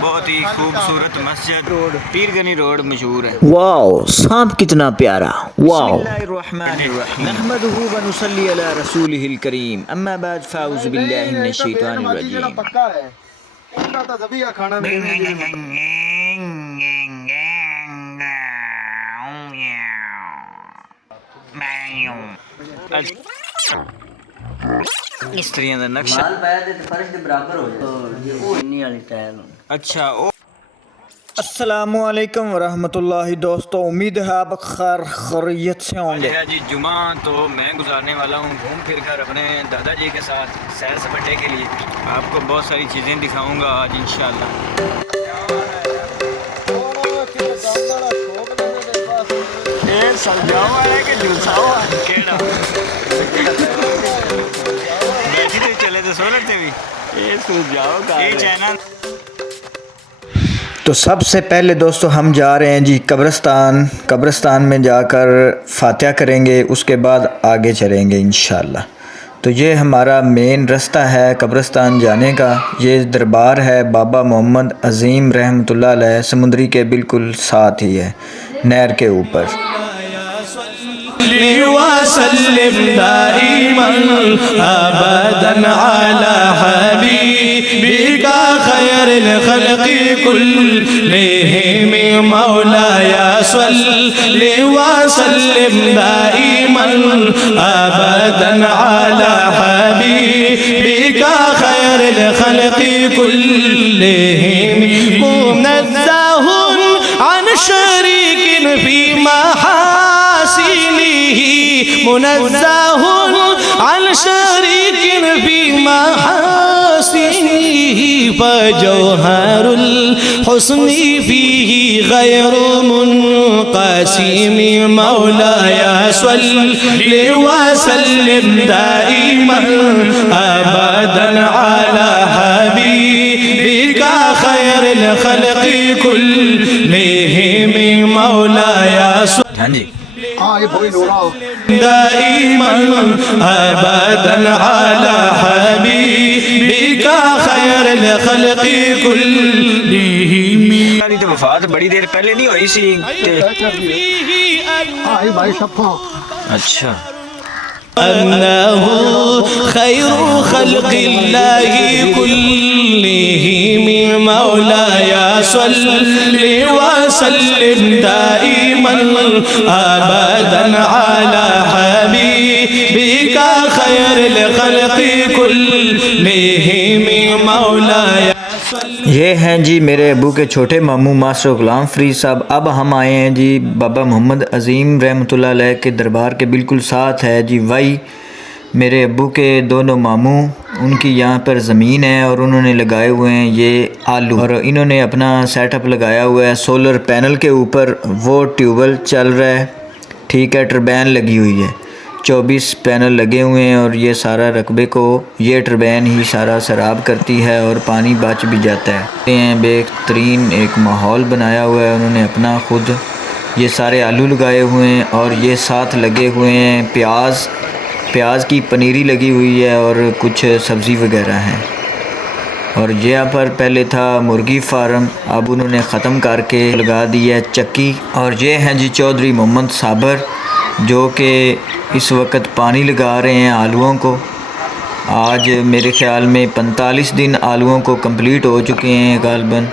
बहुत ही खूबसूरत मस्जिद रोड पीरगनी रोड मशहूर है। वाओ, सांप कितना प्यारा। वाओ। नहमदुहु व नुसल्ली अला रसूलिहिल करीम। अम्मा बाद फाउज़ु बिल्लाहि मिनश शैतानिर रजीम। पक्का है उनका तो जभी खाना स्त्रियों का नक्शा माल पाया ते फर्श के बराबर हो जाए वो इन्नी वाली टाइल अच्छा। ओ अस्सलामुअलैकुम वरहमतुल्लाहि दोस्तों, उम्मीद है आप खैरियत से होंगे। जी जुमा तो मैं गुजारने वाला हूँ घूम फिर कर अपने दादाजी के साथ सैर सपाटे के लिए। आपको बहुत सारी चीज़ें दिखाऊंगा आज इंशाल्लाह। चले तो सोलर से भी ये चैनल। तो सबसे पहले दोस्तों हम जा रहे हैं जी कब्रिस्तान में जाकर फातिहा करेंगे, उसके बाद आगे चलेंगे इंशाल्लाह। तो ये हमारा मेन रास्ता है कब्रिस्तान जाने का। ये दरबार है बाबा मोहम्मद अज़ीम रहमतुल्लाह अलैह, समुद्री के बिल्कुल साथ ही है, नहर के ऊपर। वसल्लिम दाइमन अबदन अला हबीबिका खैरुल खल्क़ि कुल्लिहिम मौलाया सल्लि वसल्लिम दाइमन अबदन अला हबीबिका खैरुल खल्क़ि कुल्लिहिम मुनज़्ज़हुन अन शरीकिन फी मुनज़्ज़हुन अन शरीकिन फी महासिनिही फजौहरुल हुस्नि फीही गैरु मुनक़सिम मौलाया सल्लि वसल्लिम दाइमन अबदन अला हबीबिका खैरुल खल्क़ि कुल्लिहिम मौलाया। हाँ जी दाइमन अबदन अला हबीबिका खैरुल खल्क़ि कुल्लिहिम। तो वफात बड़ी देर पहले नहीं हुई सी। अच्छा अन्नहु खैरु खल्क़िल्लाहि कुल्लिहिम मौलाया सल्लि वसल्लिम दाइमन अबदन अला हबीबिका खैरुल खल्क़ि कुल्लिहिम मौलाया। ये हैं जी मेरे अबू के छोटे मामू मास्टर गुलाम फरीद साहब। अब हम आए हैं जी बाबा मोहम्मद अज़ीम रहमतुल्लाह अलैह के दरबार के बिल्कुल साथ है जी वही मेरे अबू के दोनों मामू, उनकी यहाँ पर ज़मीन है और उन्होंने लगाए हुए हैं ये आलू, और इन्होंने अपना सेटअप लगाया हुआ है सोलर पैनल के ऊपर। वो ट्यूबवेल चल रहा है, ठीक है, टरबाइन लगी हुई है, 24 पैनल लगे हुए हैं और ये सारा रकबे को ये टरबाइन ही सारा सराब करती है और पानी बच भी जाता है। बेहतरीन एक माहौल बनाया हुआ है उन्होंने अपना खुद। ये सारे आलू लगाए हुए हैं और ये साथ लगे हुए हैं प्याज की पनीरी लगी हुई है और कुछ सब्ज़ी वगैरह हैं। और यहाँ पर पहले था मुर्गी फार्म, अब उन्होंने ख़त्म करके लगा दी है चक्की। और ये हैं जी चौधरी मोहम्मद साबर जो कि इस वक्त पानी लगा रहे हैं आलूओं को। आज मेरे ख़्याल में 45 दिन आलूओं को कंप्लीट हो चुके हैं गालबन।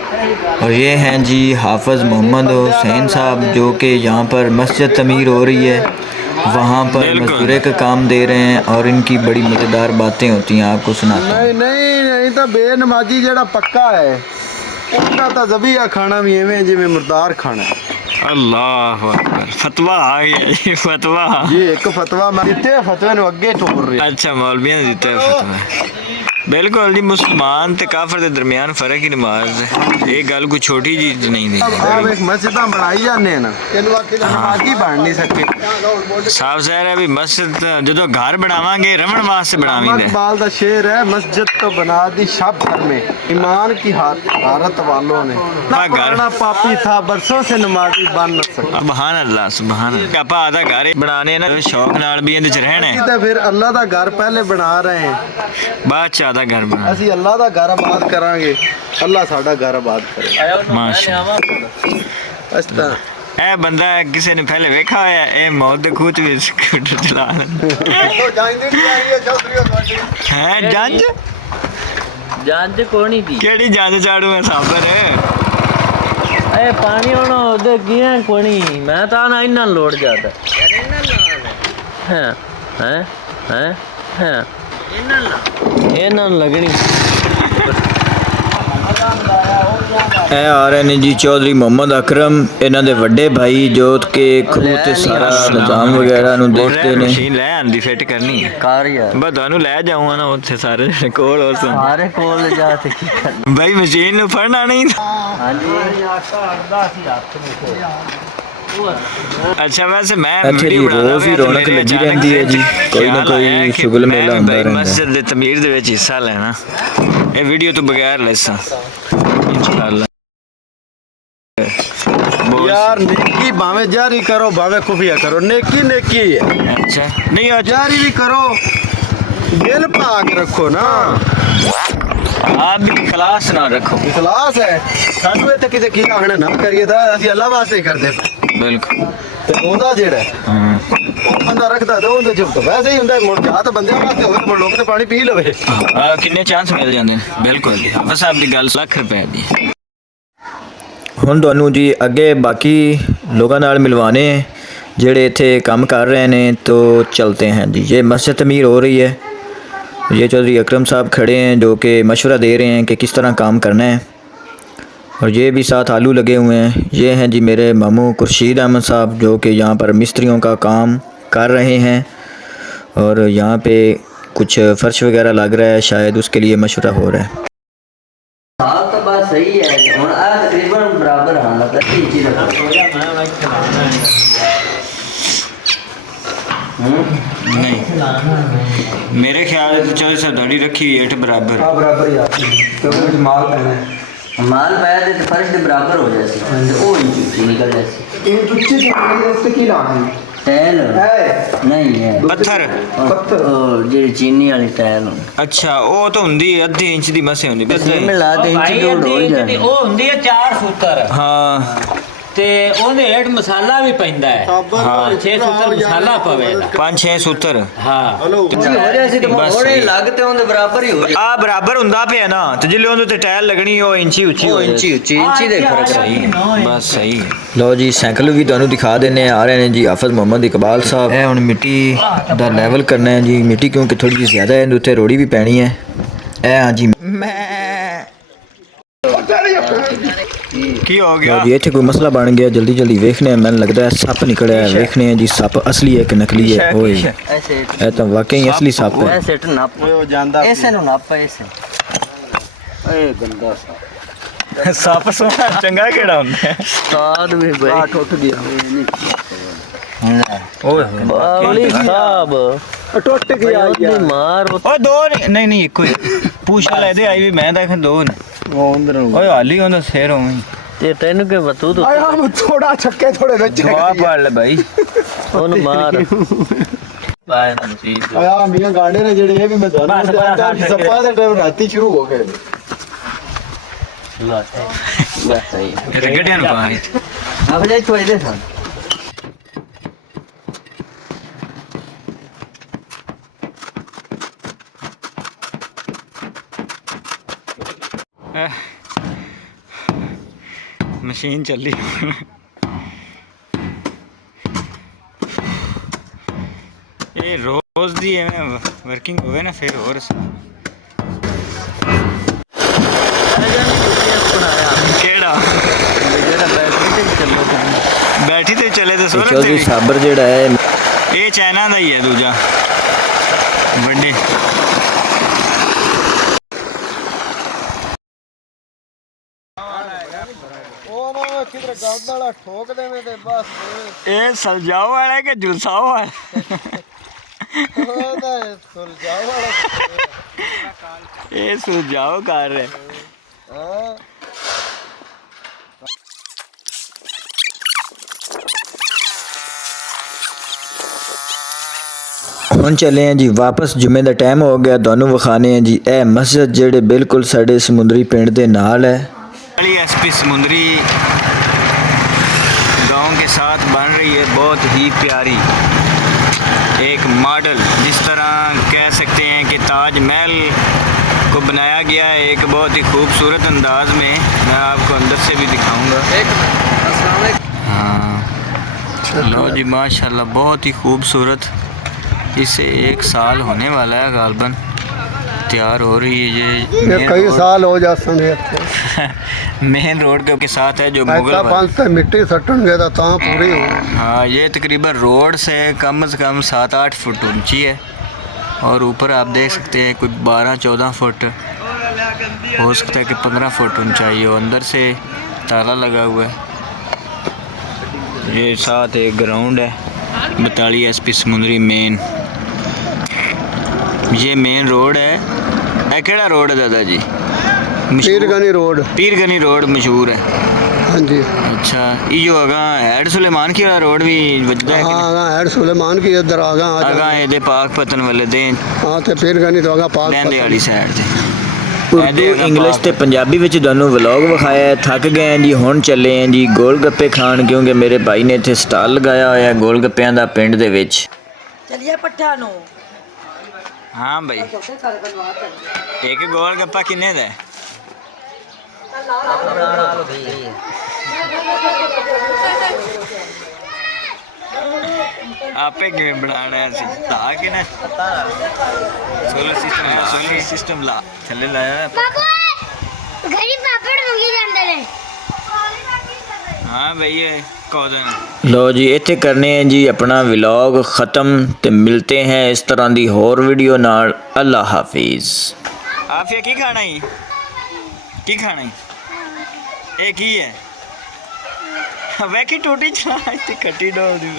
और ये हैं जी हाफ़िज़ मोहम्मद हुसैन साहब जो कि यहाँ पर मस्जिद तमीर हो रही है, वहाँ पर मजदूरे का काम दे रहे हैं और इनकी बड़ी मज़ेदार बातें होती हैं, आपको सुनाता हूँ। नहीं तो बेनमाजी जेड़ा पक्का है उनका तो जभी खाना भी एवं जिमें मुर्दार खाना है। अल्लाह अकबर। फतवा आ गया ये फतवा। ये एक फतवा मैं दिते फतवे नु अगे टोर रहे। अच्छा मौलवियां ने दिता है फतवा। बिल्कुल जी, मुसलमान ते काफिर के दरमियान फर्क ही नमाज है। ये गल कोई छोटी चीज नहीं थी। अब एक मस्जिद बनाई जाने ना नमाजी बन नहीं सकते। साफ ज़ाहिर है भी मस्जिद जो घर बनावांगे रमन वास्ते बनावेंगे। इकबाल दा शेर है, मस्जिद तो बना दी शब भर में ईमान की हारत वालों ने। ना पापी था बरसों से नमाजी बन न सका। सुभान अल्लाह सुभान अल्लाह। आपा आधा घर बनाने ना शौक नाल भी इंदे च रहना है तो फिर अल्लाह दा घर पहले बना रहे हैं, बाद च ਦਾ ਘਰ ਬਣਾ ਅਸੀਂ ਅੱਲਾ ਦਾ ਘਰ ਆਬਾਦ ਕਰਾਂਗੇ, ਅੱਲਾ ਸਾਡਾ ਘਰ ਆਬਾਦ ਕਰੇ। ਮਾਸ਼ਾ ਅਸਤਾ ਇਹ ਬੰਦਾ ਕਿਸੇ ਨੇ ਪਹਿਲੇ ਵੇਖਾ ਹੋਇਆ ਇਹ ਮੌਤ ਦੇ ਖੂਹ 'ਚ ਵੀ ਸਕੂਟਰ ਚਲਾ ਲੈਂਦਾ ਹੈ। ਜੰਜ ਜਾਂਦੇ ਕੋਣੀ ਦੀ ਕਿਹੜੀ ਜੰਜ ਚਾੜੂ ਹੈ ਸਾਬਰ ਇਹ ਪਾਣੀ ਹੁਣ ਉਹਦੇ ਗਿਆ ਕੋਣੀ ਮੈਂ ਤਾਂ ਨਾ ਇਹਨਾਂ ਲੋੜ ਜਾਂਦਾ ਹਾਂ ਹੈ ਹੈ ਹੈ ਇਹਨਾਂ ਨੂੰ ਲੱਗਣੀ ਇਹ ਆ ਰਹੇ ਨੇ ਜੀ ਚੌਧਰੀ ਮੁਹੰਮਦ ਅਕਰਮ, ਇਹਨਾਂ ਦੇ ਵੱਡੇ ਭਾਈ ਜੋ ਕਿ ਖੂਹ ਤੇ ਸਾਰਾ ਨਿਜ਼ਾਮ ਵਗੈਰਾ ਨੂੰ ਦੇਖਦੇ ਨੇ। ਮਸ਼ੀਨ ਲੈ ਆਂਦੀ ਫਿੱਟ ਕਰਨੀ ਹੈ ਕਾਰ ਯਾਰ ਬਸ ਤੁਹਾਨੂੰ ਲੈ ਜਾਊਂਗਾ ਨਾ ਉੱਥੇ ਸਾਰੇ ਜਣੇ ਕੋਲ ਹੋਰ ਸੁਣ ਸਾਰੇ ਕੋਲ ਜਾ ਤੇ ਕੀ ਕਰਨਾ ਭਾਈ ਮਸ਼ੀਨ ਨੂੰ ਫੜਨਾ ਨਹੀਂ ਹਾਂਜੀ ਆਟਾ ਅੜਦਾ ਸੀ ਹੱਥ ਵਿੱਚ अच्छा वैसे मैं ਇੱਥੇ ਦੀ ਰੋਜ਼ ਹੀ ਰੌਣਕ ਲੱਗੀ ਰਹਿੰਦੀ ਹੈ ਜੀ, ਕੋਈ ਨਾ ਕੋਈ ਸ਼ੁਗਲ ਮੇਲਾ ਹੁੰਦਾ ਰਹਿੰਦਾ। ਮਸਜਿਦ ਦੇ ਤਮੀਰ ਦੇ ਵਿੱਚ ਹਿੱਸਾ ਲੈਣਾ ਇਹ ਵੀਡੀਓ ਤੋਂ ਬਗੈਰ ਲੈਸਾਂ इंशाल्लाह। यार नेकी भावे जारी करो भावे खुफिया करो, नेकी नेकी है। अच्छा नहीं अच्छा जारी भी करो, दिल पाक रखो ना, आप भी इखलास ना रखो। इखलास है सानू इत्थे किते की आखना ना करिए ता ਅਸੀਂ ਅੱਲਾ ਵਾਸਤੇ ਕਰਦੇ बिल्कुल ਤੇ ਉਹਦਾ ਜਿਹੜਾ ਬੰਦਾ ਰੱਖਦਾ ਤੇ ਉਹਦੇ ਜਬ ਤਾਂ ਵੈਸੇ ਹੀ ਹੁੰਦਾ ਮੁੜ ਜਾ ਤਾਂ ਬੰਦਿਆਂ ਵਾਸਤੇ ਹੋਵੇ ਤੇ ਲੋਕ ਤੇ ਪਾਣੀ ਪੀ ਲਵੇ। ਕਿੰਨੇ ਚਾਂਸ ਮਿਲ ਜਾਂਦੇ ਨੇ ਬਿਲਕੁਲ ਬਸ ਆਪ ਦੀ ਗੱਲ ਲੱਖ ਰੁਪਏ ਦੀ। ਹੁਣ ਤੁਹਾਨੂੰ ਜੀ ਅੱਗੇ ਬਾਕੀ ਲੋਕਾਂ ਨਾਲ ਮਿਲਵਾने ਜਿਹੜੇ ਇੱਥੇ ਕੰਮ ਕਰ रहे हैं तो चलते हैं जी। ये मस्जिद तमीर हो रही है, ये चौधरी अकरम साहब खड़े हैं जो कि मशवरा दे रहे हैं कि किस तरह काम करना है, और ये भी साथ आलू लगे हुए हैं। ये हैं जी मेरे मामू खुर्शीद अहमद साहब जो कि यहाँ पर मिस्त्रियों का काम कर रहे हैं, और यहाँ पे कुछ फ़र्श वगैरह लग रहा है, शायद उसके लिए मशवरा हो रहा है। हाल तो बात सही है और आ तकरीबन बराबर हाल है तीन चीज नहीं मेरे ख्याल से चौधरी साहब दाढ़ी रखी हुई है बराबर बराबर ही आती है क्योंकि माल पहना है माल पाया तो फर्श के बराबर हो जाए वो इंची निकल जाए ਇਹ ਦੁੱਚੇ ਦੇ ਉੱਤੇ ਕੀ ਲਾਣਾ ਹੈ टैल ਹੈ नहीं है पत्थर पत्थर। जी चीनी वाली टैल अच्छा वो तो हुंदी अद्धे इंच दी मसे हुंदी बस में ला दे इंची लोड हो जाए ਉਹ ਹੁੰਦੀ ਹੈ 4 ਫੁੱਟਰ हाँ ਤੇ ਉਹਦੇ ਹੇਠ ਮਸਾਲਾ ਵੀ ਪੈਂਦਾ ਹੈ ਹਾਂ 6 ਫੁੱਟਰ ਮਸਾਲਾ ਪਵੇਗਾ 5-6 सूत्र ਹਾਂ ਹਲੋ हो जाए तो बस थोड़े सही। लगते होंगे बराबर ही हो जाए आ बराबर हुंदा पिया ना ते जिल्ले ओंदे ते टाइल लगनी ओ इंची उच्ची हो इंची इंची दे फर्क है सही है बस सही है ਲਓ ਜੀ ਸਾਈਕਲ ਵੀ ਤੁਹਾਨੂੰ ਦਿਖਾ ਦਿੰਨੇ ਆ ਰਹੇ ਨੇ ਜੀ ਹਾਫਿਜ਼ ਮੁਹੰਮਦ ਇਕਬਾਲ ਸਾਹਿਬ। ਇਹ ਹੁਣ ਮਿੱਟੀ ਦਾ ਲੈਵਲ ਕਰਨਾ ਹੈ ਜੀ, ਮਿੱਟੀ ਕਿਉਂਕਿ ਥੋੜੀ ਜਿਹੀ ਜ਼ਿਆਦਾ ਹੈ, ਇਹਦੇ ਉੱਤੇ ਰੋੜੀ ਵੀ ਪੈਣੀ ਹੈ। ਇਹ ਹਾਂ ਜੀ की हो ਲਓ गया ਜੀ ਇੱਥੇ ਕੋਈ ਮਸਲਾ ਬਣ ਗਿਆ, ਜਲਦੀ ਜਲਦੀ ਵੇਖਨੇ ਆ। ਮੈਨੂੰ ਲੱਗਦਾ ਹੈ ਸੱਪ ਨਿਕਲਿਆ ਹੈ, ਵੇਖਨੇ ਆ ਜੀ ਸੱਪ ਅਸਲੀ ਹੈ ਕਿ ਨਕਲੀ ਹੈ। ਓਏ ऐसे ਇਹ ਤਾਂ ਵਾਕਈ ਅਸਲੀ ਸੱਪ ਹੈ। ऐसे नाप ਉਹ ਜਾਂਦਾ ऐसे नु नाप ऐसे ए गंदा सा सप सोना चंगा केड़ा हुंदा है साद भी भाई ਟੁੱਟ ਗਿਆ ओए बावली साहब ਟੁੱਟ ਗਿਆ ਉਹਦੀ ਮਾਰ ओ दो नहीं नहीं एक ही पूछ वाला दे आई भी मैं देख दो ने ਉਹ ਅੰਦਰ ओए हाली होंदा शेर होई ਤੇ ਤੈਨੂੰ ਕਿ ਬਤੂ ਤੂੰ ਆਇਆ ਮੈਂ ਥੋੜਾ ਛੱਕੇ ਥੋੜੇ ਵਿੱਚ जवाब पढ़ ले भाई ਉਹਨੂੰ ਮਾਰ ਆਇਆ ਮੀਆਂ ਗਾਂਡੇ ਨੇ ਜਿਹੜੇ ਇਹ ਵੀ ਮੈਂ ਤੁਹਾਨੂੰ ਦੱਸਦਾ ਸੱਪਾਂ ਦੇ ਟਾਈਮ ਰਾਤੀ ਸ਼ੁਰੂ ਹੋ ਗਏ ਬਸ ਸਹੀ गड्डियां नु पाए ਆਪਣੇ ਛੋੜ ਦੇ ਸਾਂ मशीन चली ये रोज दी एवें वर्किंग होवे ना फिर और केड़ा बैठी ते चले ते ਇਹ सूरत ਚੌਧਰੀ ਸਾਬਰ ਜਿਹੜਾ ਹੈ ये चाइना ਦਾ ਹੀ ਹੈ ਦੂਜਾ ਵੱਡੇ ਉਹ ਨਾ ਕਿਧਰ ਗਾਉਣ ਵਾਲਾ ਠੋਕ ਦੇਵੇਂ ਤੇ ਬਸ ਇਹ ਸਲਜਾਓ ਵਾਲਾ ਕਿ ਜੁਲਸਾਓ ਵਾਲਾ ਉਹਦਾ ਸੁਲਝਾਉ ਵਾਲਾ ਇਹ ਸੁਲਝਾਓ ਕਰ ਰਿਹਾ ਹਾਂ ਹੁਣ ਚੱਲੇ ਹਾਂ ਜੀ ਵਾਪਸ ਜੁਮੇ ਦਾ ਟਾਈਮ ਹੋ ਗਿਆ ਤੁਹਾਨੂੰ ਵਿਖਾਣੇ हैं जी ਇਹ ਮਸਜਿਦ ਜਿਹੜੇ ਬਿਲकुल ਸਾਡੇ ਸਮੁੰਦਰੀ ਪਿੰਡ ਦੇ ਨਾਲ है एसपी समुंदरी गांव के साथ बन रही है, बहुत ही प्यारी एक मॉडल, जिस तरह कह सकते हैं कि ताजमहल को बनाया गया है एक बहुत ही खूबसूरत अंदाज में। मैं आपको अंदर से भी दिखाऊंगा। हाँ लो जी माशाल्लाह बहुत ही खूबसूरत। इसे 1 साल होने वाला है गालबन, तैयार हो रही है ये कई साल हो जाते मेन रोड के साथ है जो मुगल मिट्टी सटन गया था पूरी हो। हाँ ये तकरीबन रोड से कम 7-8 फुट ऊंची है और ऊपर आप देख सकते हैं कोई 12-14 फुट, हो सकता है कि 15 फुट ऊंचाई हो। अंदर से ताला लगा हुआ है। ये साथ एक ग्राउंड है 42 एसपी समुंदरी मेन। ये मेन रोड है। ये केड़ा रोड है दादा जी? पीरगनी रोड। पीरगनी रोड मशहूर है। हाँ जी। अच्छा ये अगा हैड सुलेमान की वाला रोड भी वजदा है? हाँ हैड सुलेमान की इधर आगा ये पाक पतन वाले दे। हाँ ते पीरगनी तो आगा पाक लैंदे वाली साइड ते। ਉਰਦੂ ਇੰਗਲਿਸ਼ ਤੇ ਪੰਜਾਬੀ ਵਿੱਚ ਤੁਹਾਨੂੰ ਵਲੌਗ ਵਿਖਾਇਆ ਹੈ। ਥੱਕ ਗਏ ਹਾਂ ਜੀ, ਹੁਣ ਚੱਲੇ ਹਾਂ ਜੀ ਗੋਲ ਗੱਪੇ ਖਾਣ, ਕਿਉਂਕਿ ਮੇਰੇ ਭਾਈ ਨੇ ਇੱਥੇ ਸਟਾਲ ਲਗਾਇਆ ਹੋਇਆ ਗੋਲ ਗੱਪਿਆਂ ਦਾ ਪਿੰਡ ਦੇ ਵਿੱਚ। चलिए पट्ठा नो हाँ भाई एक गोल गप्पा किन्ने दा है? आपे गेम बनाना है ता कि ना सोलर सिस्टम ला थल्ले लाया है। घरी पापड़ मंगी जांदे ने। हाँ भाई ये कौन लो जी इत्थे करने हैं जी अपना व्लॉग ख़त्म, ते मिलते हैं इस तरह दी होर वीडियो नाल। अल्लाह हाफिज़। आफिया की खाना ही की खाना ही एक ही है वैकी टोटी चला कट्टी डोल दी।